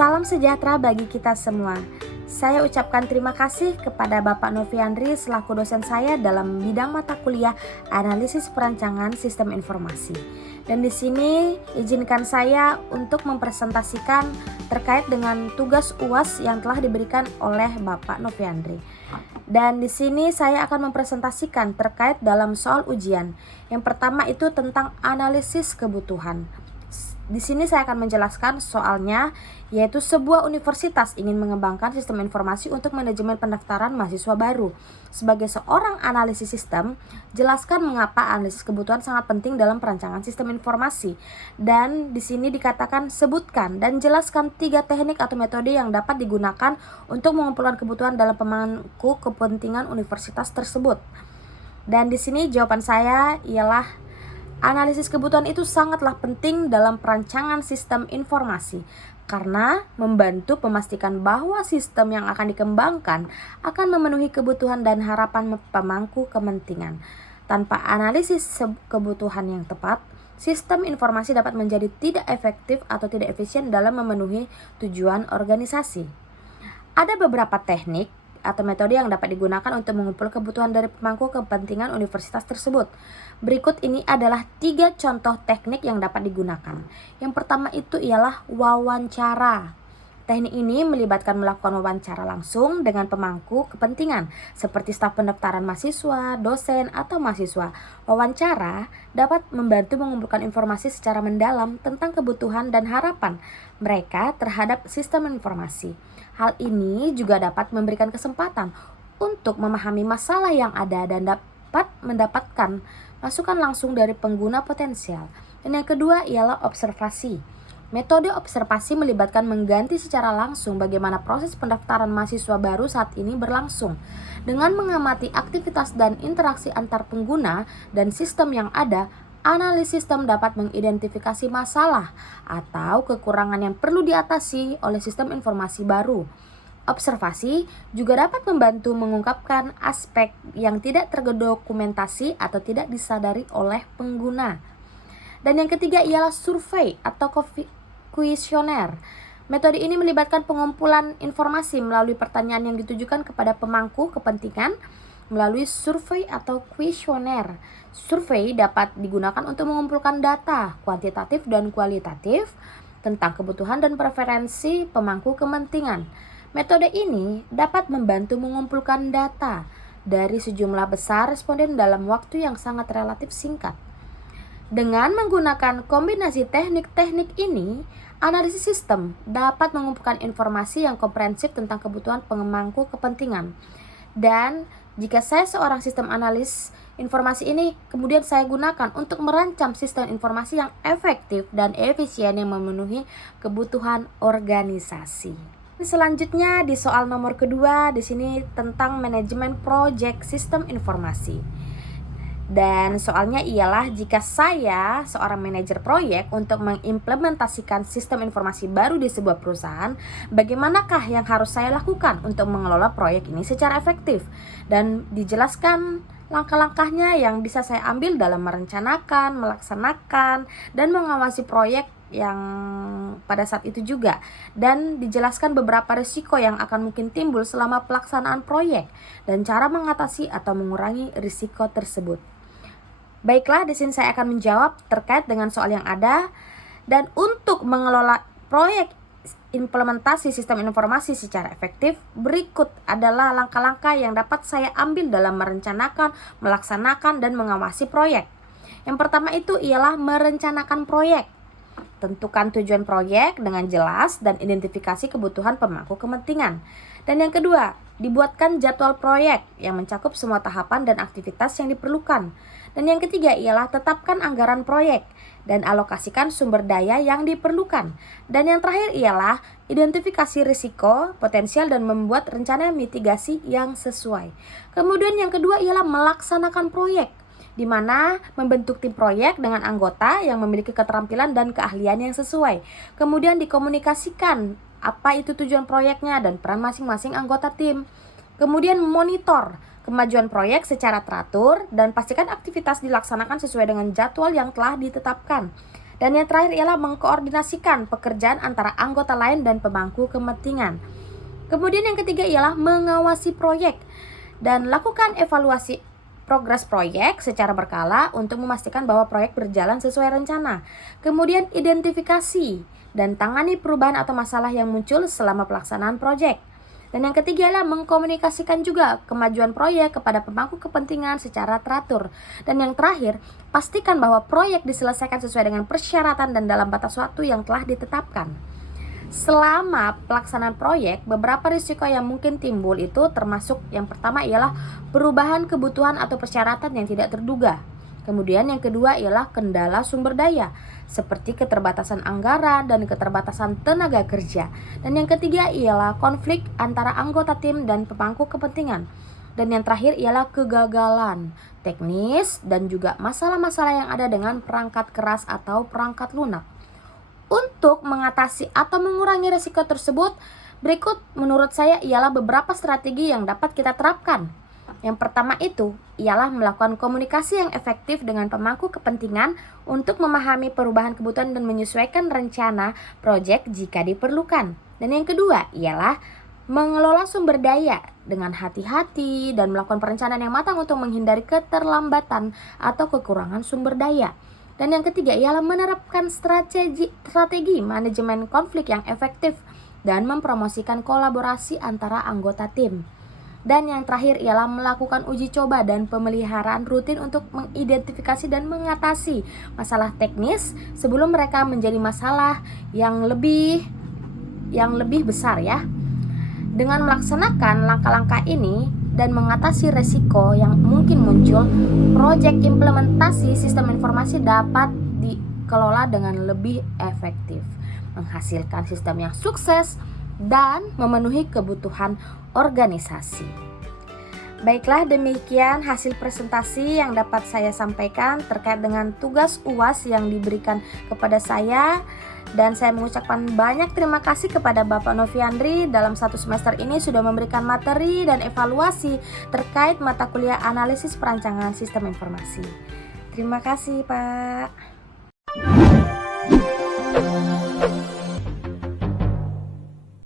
Salam sejahtera bagi kita semua. Saya ucapkan terima kasih kepada Bapak Noviandri selaku dosen saya dalam bidang mata kuliah Analisis Perancangan Sistem Informasi. Dan di sini izinkan saya untuk mempresentasikan terkait dengan tugas UAS yang telah diberikan oleh Bapak Noviandri. Dan di sini saya akan mempresentasikan terkait dalam soal ujian. Yang pertama itu tentang analisis kebutuhan. Di sini saya akan menjelaskan soalnya, yaitu sebuah universitas ingin mengembangkan sistem informasi untuk manajemen pendaftaran mahasiswa baru. Sebagai seorang analisis sistem, jelaskan mengapa analisis kebutuhan sangat penting dalam perancangan sistem informasi. Dan di sini dikatakan sebutkan dan jelaskan 3 teknik atau metode yang dapat digunakan untuk mengumpulkan kebutuhan dalam pemangku kepentingan universitas tersebut. Dan di sini jawaban saya ialah analisis kebutuhan itu sangatlah penting dalam perancangan sistem informasi karena membantu memastikan bahwa sistem yang akan dikembangkan akan memenuhi kebutuhan dan harapan pemangku kepentingan. Tanpa analisis kebutuhan yang tepat, sistem informasi dapat menjadi tidak efektif atau tidak efisien dalam memenuhi tujuan organisasi. Ada beberapa teknik atau metode yang dapat digunakan untuk mengumpul kebutuhan dari pemangku kepentingan universitas tersebut. Berikut ini adalah 3 contoh teknik yang dapat digunakan. Yang pertama itu ialah wawancara. Teknik ini melibatkan melakukan wawancara langsung dengan pemangku kepentingan seperti staf pendaftaran mahasiswa, dosen, atau mahasiswa. Wawancara dapat membantu mengumpulkan informasi secara mendalam tentang kebutuhan dan harapan mereka terhadap sistem informasi. Hal ini juga dapat memberikan kesempatan untuk memahami masalah yang ada dan dapat mendapatkan masukan langsung dari pengguna potensial. Dan yang kedua ialah observasi. Metode observasi melibatkan mengganti secara langsung bagaimana proses pendaftaran mahasiswa baru saat ini berlangsung. Dengan mengamati aktivitas dan interaksi antar pengguna dan sistem yang ada, analis sistem dapat mengidentifikasi masalah atau kekurangan yang perlu diatasi oleh sistem informasi baru. Observasi juga dapat membantu mengungkapkan aspek yang tidak terdokumentasi atau tidak disadari oleh pengguna. Dan yang ketiga ialah survei atau kuesioner. Metode ini melibatkan pengumpulan informasi melalui pertanyaan yang ditujukan kepada pemangku kepentingan melalui survei atau kuesioner. Survei dapat digunakan untuk mengumpulkan data kuantitatif dan kualitatif tentang kebutuhan dan preferensi pemangku kepentingan. Metode ini dapat membantu mengumpulkan data dari sejumlah besar responden dalam waktu yang sangat relatif singkat. Dengan menggunakan kombinasi teknik-teknik ini, analisis sistem dapat mengumpulkan informasi yang komprehensif tentang kebutuhan pemangku kepentingan. Dan jika saya seorang sistem analis, informasi ini kemudian saya gunakan untuk merancang sistem informasi yang efektif dan efisien yang memenuhi kebutuhan organisasi. Selanjutnya di soal nomor kedua di sini tentang manajemen proyek sistem informasi. Dan soalnya ialah jika saya seorang manajer proyek untuk mengimplementasikan sistem informasi baru di sebuah perusahaan, bagaimanakah yang harus saya lakukan untuk mengelola proyek ini secara efektif? Dan dijelaskan langkah-langkahnya yang bisa saya ambil dalam merencanakan, melaksanakan, dan mengawasi proyek yang pada saat itu juga. Dan dijelaskan beberapa risiko yang akan mungkin timbul selama pelaksanaan proyek dan cara mengatasi atau mengurangi risiko tersebut. Baiklah, di sini saya akan menjawab terkait dengan soal yang ada. Dan untuk mengelola proyek implementasi sistem informasi secara efektif, berikut adalah langkah-langkah yang dapat saya ambil dalam merencanakan, melaksanakan, dan mengawasi proyek. Yang pertama itu ialah merencanakan proyek. Tentukan tujuan proyek dengan jelas dan identifikasi kebutuhan pemangku kepentingan. Dan yang kedua, dibuatkan jadwal proyek yang mencakup semua tahapan dan aktivitas yang diperlukan. Dan yang ketiga ialah tetapkan anggaran proyek dan alokasikan sumber daya yang diperlukan. Dan yang terakhir ialah identifikasi risiko potensial dan membuat rencana mitigasi yang sesuai. Kemudian yang kedua ialah melaksanakan proyek, di mana membentuk tim proyek dengan anggota yang memiliki keterampilan dan keahlian yang sesuai. Kemudian dikomunikasikan apa itu tujuan proyeknya dan peran masing-masing anggota tim. Kemudian monitor kemajuan proyek secara teratur dan pastikan aktivitas dilaksanakan sesuai dengan jadwal yang telah ditetapkan. Dan yang terakhir ialah mengkoordinasikan pekerjaan antara anggota lain dan pemangku kepentingan. Kemudian yang ketiga ialah mengawasi proyek dan lakukan evaluasi progres proyek secara berkala untuk memastikan bahwa proyek berjalan sesuai rencana. Kemudian identifikasi dan tangani perubahan atau masalah yang muncul selama pelaksanaan proyek. Dan yang ketiga adalah mengkomunikasikan juga kemajuan proyek kepada pemangku kepentingan secara teratur. Dan yang terakhir, pastikan bahwa proyek diselesaikan sesuai dengan persyaratan dan dalam batas waktu yang telah ditetapkan. Selama pelaksanaan proyek, beberapa risiko yang mungkin timbul itu termasuk yang pertama ialah perubahan kebutuhan atau persyaratan yang tidak terduga. Kemudian yang kedua ialah kendala sumber daya, seperti keterbatasan anggaran dan keterbatasan tenaga kerja. Dan yang ketiga ialah konflik antara anggota tim dan pemangku kepentingan. Dan yang terakhir ialah kegagalan teknis dan juga masalah-masalah yang ada dengan perangkat keras atau perangkat lunak. Untuk mengatasi atau mengurangi risiko tersebut, berikut menurut saya ialah beberapa strategi yang dapat kita terapkan. Yang pertama itu ialah melakukan komunikasi yang efektif dengan pemangku kepentingan untuk memahami perubahan kebutuhan dan menyesuaikan rencana proyek jika diperlukan. Dan yang kedua ialah mengelola sumber daya dengan hati-hati dan melakukan perencanaan yang matang untuk menghindari keterlambatan atau kekurangan sumber daya. Dan yang ketiga ialah menerapkan strategi manajemen konflik yang efektif dan mempromosikan kolaborasi antara anggota tim. Dan yang terakhir ialah melakukan uji coba dan pemeliharaan rutin untuk mengidentifikasi dan mengatasi masalah teknis sebelum mereka menjadi masalah yang lebih besar ya. Dengan melaksanakan langkah-langkah ini dan mengatasi resiko yang mungkin muncul, proyek implementasi sistem informasi dapat dikelola dengan lebih efektif, menghasilkan sistem yang sukses dan memenuhi kebutuhan organisasi. Baiklah, demikian hasil presentasi yang dapat saya sampaikan terkait dengan tugas UAS yang diberikan kepada saya. Dan saya mengucapkan banyak terima kasih kepada Bapak Noviandri dalam 1 semester ini sudah memberikan materi dan evaluasi terkait mata kuliah analisis perancangan sistem informasi. Terima kasih Pak.